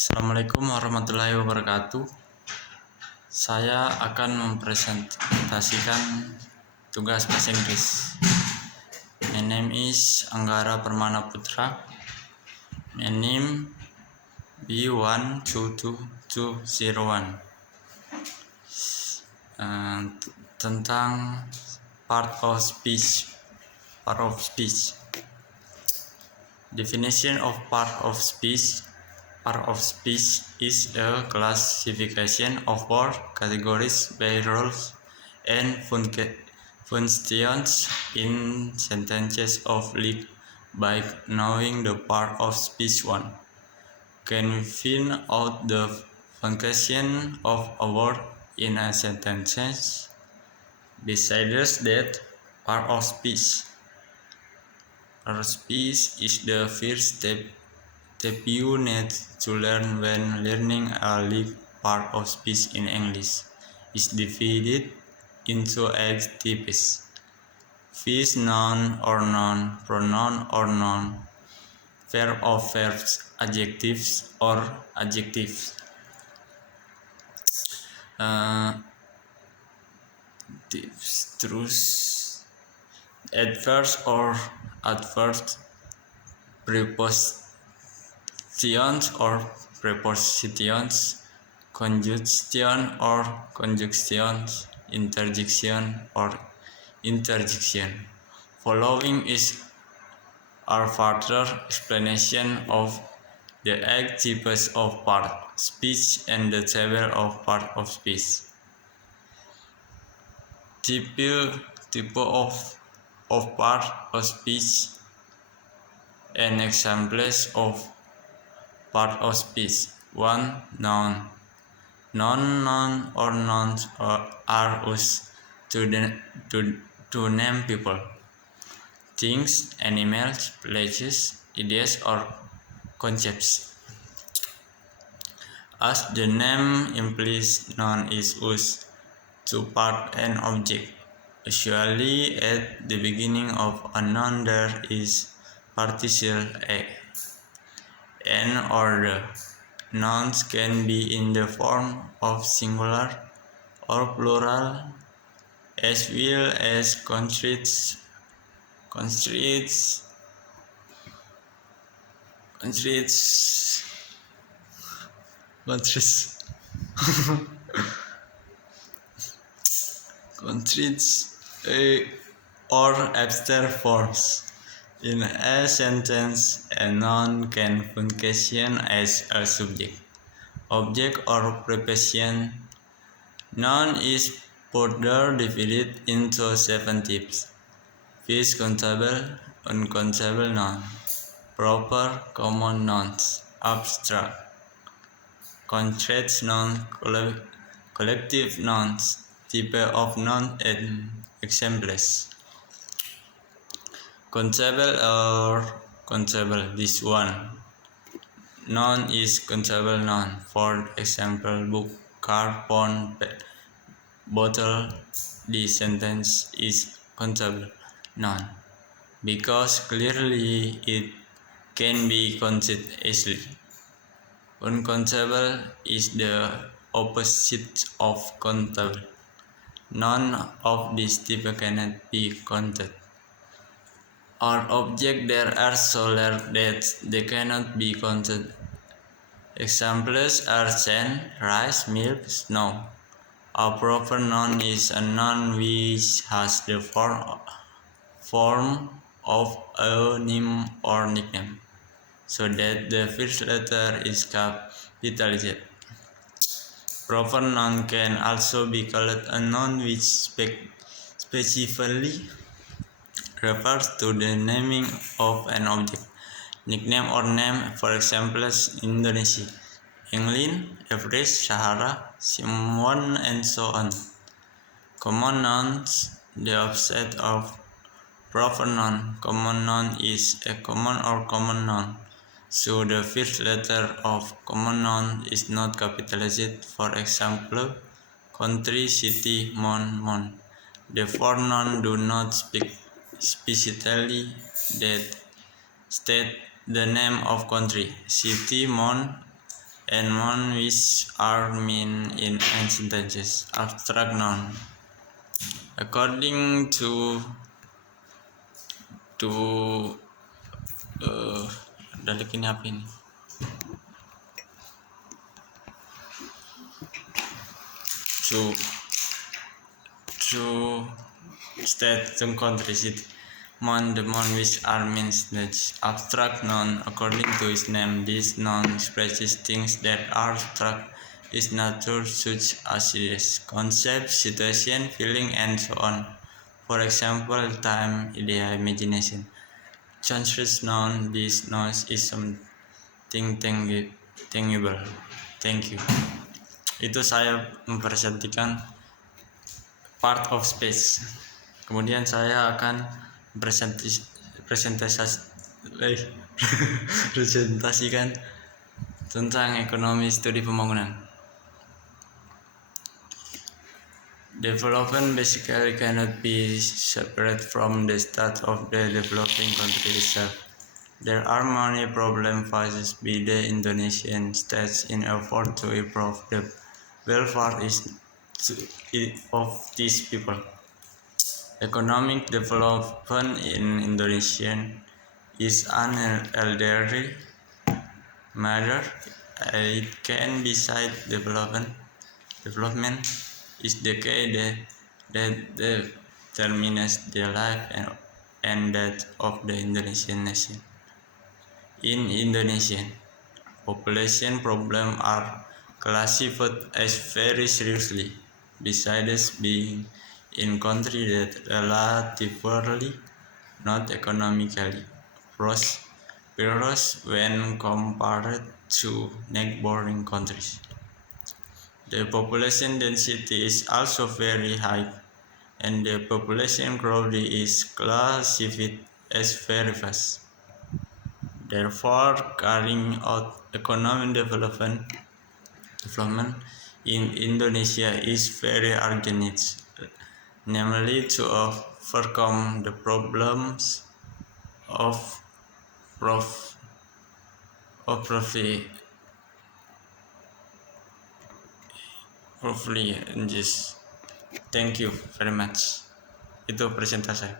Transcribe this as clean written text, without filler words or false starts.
Assalamualaikum warahmatullahi wabarakatuh. Saya akan mempresentasikan tugas bahasa Inggris. My name is Anggara Permana Putra. My name B122201. Tentang part of speech. Definition of part of speech. Part of speech is a classification of word categories by roles and functions in sentences of length. By knowing the part of speech one can find out the function of a word in a sentence. Besides that, part of speech is the first step you need to learn when learning a live part of speech in English. Is divided into 8 types: fish, noun or noun, pronoun or noun, verb or verbs, adjectives or adjectives. Adverbs or adverbs, prepositions or prepositions, conjunction or conjunctions, interjection or interjection. Following is our further explanation of the 8 types of part speech and the table of part of speech. Type of part of speech and examples of part of speech. 1. Noun. Noun or nouns are used to name people, things, animals, places, ideas, or concepts. As the name implies, noun is used to part an object. Usually at the beginning of a noun there is particle a. An or the. Nouns can be in the form of singular or plural, as well as constraints, or abstract forms. In a sentence, a noun can function as a subject, object, or preposition. Noun is further divided into 7 types: fish, countable, uncountable noun, proper, common nouns, abstract, contract nouns, collective nouns, type of noun, and examples. Countable or countable. This one noun is countable noun. For example, book, car, phone, bottle. This sentence is countable noun because clearly it can be counted easily. Uncountable is the opposite of countable. None of these types cannot be counted. Or objects that are so large that they cannot be counted. Examples are sand, rice, milk, snow. A proper noun is a noun which has the form of a name or nickname, so that the first letter is capitalized. Proper noun can also be called a noun which specifically refers to the naming of an object, nickname or name. For example, Indonesia, England, Everest, Sahara, Simon, and so on. Common nouns, the opposite of proper noun. Common noun is a common or common noun, so the first letter of common noun is not capitalized. For example, country, city, month. The four nouns do not speak explicitly that state the name of country, city, month, and noun which are mean in sentences. Abstract noun. According to balik ini apa ini? To state some countries it the noun which are means that abstract noun according to its name. This noun expresses things that are abstract is nature such as ideas, concepts, situation, feeling, and so on. For example, time, idea, imagination. Transverse noun. This noun is something tangible. Thank you. Itu saya mempresentasikan part of space. Kemudian saya akan presentasikan tentang ekonomi studi pembangunan. Development basically cannot be separate from the state of the developing country itself. There are many problems faced by the Indonesian states in effort to improve the welfare of these people. Economic development in Indonesia is an elderly matter. It can be said development is the key that determines the life and death of the Indonesian nation. In Indonesia, population problems are classified as very seriously, besides being in country that relatively not economically prosperous when compared to neighboring countries. The population density is also very high, and the population growth is classified as very fast. Therefore, carrying out economic development in Indonesia is very urgent, namely to overcome the problems of poverty. Thank you very much. Itu presentasi saya.